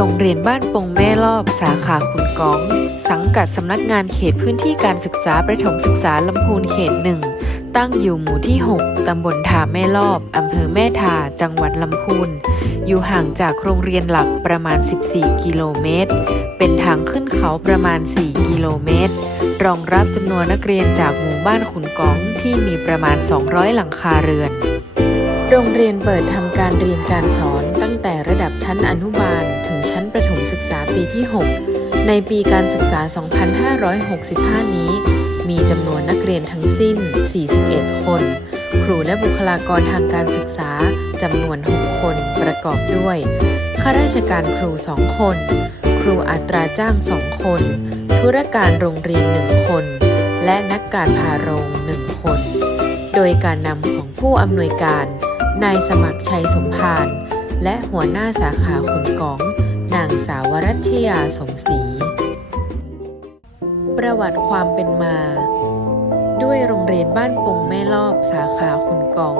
โรงเรียนบ้านปงแม่ลอบสาขาขุนกอง สังกัดสำนักงานเขตพื้นที่การศึกษาประถมศึกษาลำพูนเขตหนึ่ง ตั้งอยู่หมู่ที่ 6 ตำบลทาแม่ลอบ อำเภอแม่ทา จังหวัดลำพูน อยู่ห่างจากโรงเรียนหลักประมาณ 14 กิโลเมตร เป็นทางขึ้นเขาประมาณ 4 กิโลเมตร รองรับจำนวนนักเรียนจากหมู่บ้านขุนกองที่มีประมาณ 200 หลังคาเรือน โรงเรียนเปิดทำการเรียนการสอนตั้งแต่ระดับชั้นอนุบาล ปีที่ 6 ในปีการศึกษา 2565 นี้ มีจำนวนนักเรียนทั้งสิ้น 41 คน ครูและบุคลากรทางการศึกษาจำนวน 6 คนประกอบด้วย ข้าราชการครู 2 คน ครูอัตราจ้าง 2 คน ธุรการโรงเรียน 1 คน และนักการพาโรง 1 คน โดยการนำของผู้อำนวยการนายสมัครชัยสมพานและหัวหน้าสาขาขุนกอง นางสาวรัชยาสมศรี ประวัติความเป็นมา ด้วยโรงเรียนบ้านปงแม่ลอบสาขาขุนกอง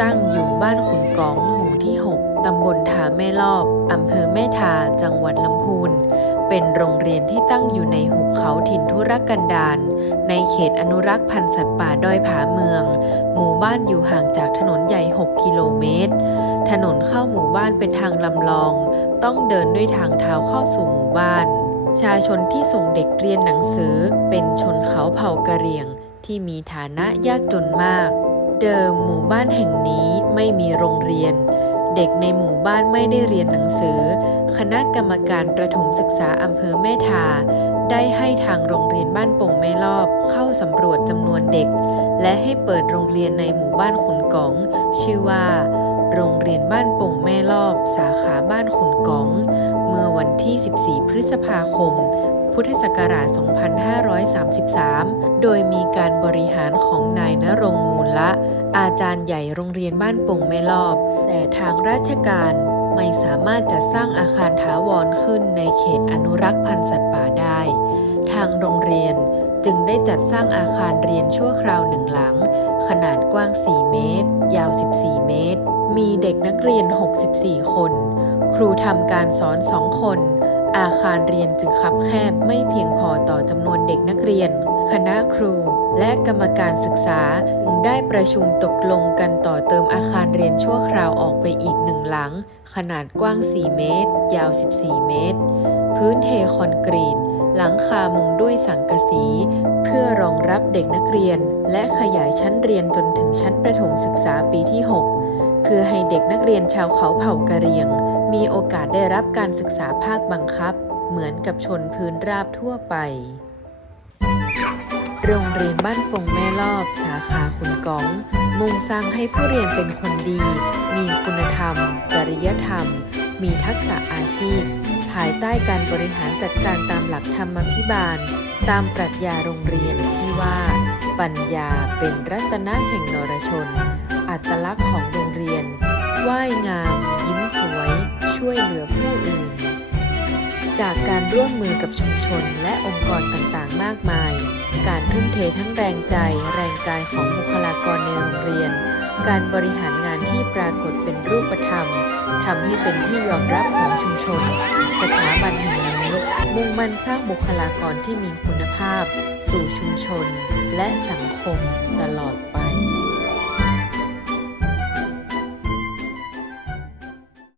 ตั้งอยู่บ้านขุนกองหมู่ที่ 6 ตำบลทาแม่ลอบ อำเภอแม่ทา จังหวัดลำพูน เป็นโรงเรียนที่ตั้งอยู่ในหุบเขาถิ่นทุรกันดารในเขตอนุรักษ์พันธุ์สัตว์ป่าดอยผาเมือง หมู่บ้านอยู่ห่างจากถนนใหญ่ 6 กิโลเมตร ถนนเข้าหมู่บ้านเป็นทางลำลอง ต้องเดินด้วยทางเท้าเข้าสู่หมู่บ้าน ชาชนที่ส่งเด็กเรียนหนังสือ เป็นชนเขาเผ่ากะเหรี่ยง ที่มีฐานะยากจนมาก เดิมหมู่บ้านแห่งนี้ไม่มีโรงเรียน เด็กในหมู่บ้านไม่ได้เรียนหนังสือ คณะกรรมการประถมศึกษาอำเภอแม่ทา ได้ให้ทางโรงเรียนบ้านโป่งแม่ลอบ เข้าสำรวจจำนวนเด็ก และให้เปิดโรงเรียนในหมู่บ้านขุนกอง ชื่อว่า โรงเรียนบ้านโป่งแม่ลอบ สาขาบ้านขุนกอง เมื่อวันที่ 14 พฤษภาคม พุทธศักราช 2533 โดยมีการบริหารของนายนรงค์มูลละ อาจารย์ใหญ่โรงเรียนบ้านโป่งแม่ลอบ แต่ทางราชการไม่สามารถจะสร้างอาคารถาวรขึ้นในเขตอนุรักษ์พันธุ์สัตว์ป่าได้ ทางโรงเรียนจึงได้จัดสร้างอาคารเรียนชั่วคราวหนึ่งหลัง ขนาดกว้าง 4 เมตร ยาว 14 เมตร มีเด็กนักเรียน 64 คน ครูทำการสอน 2 คน อาคารเรียนจึงคับแคบไม่เพียงพอต่อจำนวนเด็กนักเรียน คณะครู และกรรมการศึกษาจึงได้ประชุมตกลงกันต่อเติมอาคารเรียนชั่วคราวออกไปอีกหนึ่งหลัง ขนาดกว้าง 4 เมตร ยาว 14 เมตร พื้นเทคอนกรีต หลังคามุงด้วยสังกะสี เพื่อรองรับเด็กนักเรียน และขยายชั้นเรียนจนถึงชั้นประถมศึกษาปีที่ 6 เพื่อให้เด็กนักเรียนชาวเขาเผ่ากะเหรี่ยง มีโอกาสได้รับการศึกษาภาคบังคับ เหมือนกับชนพื้นราบทั่วไป โรงเรียนบ้านปงแม่ลอบสาขาขุนกอง มุ่งสร้างให้ผู้เรียนเป็นคนดี มีคุณธรรม จริยธรรม มีทักษะอาชีพ ภายใต้การบริหารจัดการตามหลักธรรมพิบาล ตามปรัชญาโรงเรียนที่ว่า ปัญญาเป็นรัตนะแห่งนรชน อัตลักษณ์ของโรงเรียนว่ายงาม ยิ้มสวย ช่วยเหลือผู้อื่น จากการร่วมมือกับชุมชนและองค์กรต่างๆ มากมาย การทุ่มเททั้งแรงใจ แรงกายของบุคลากรในโรงเรียน การบริหารงานที่ปรากฏเป็นรูปธรรมทำให้เป็นที่ยอมรับของชุมชน สถาบันแห่งนี้มุ่งมั่นสร้างบุคลากรที่มีคุณภาพ สู่ชุมชน และสังคมตลอดไป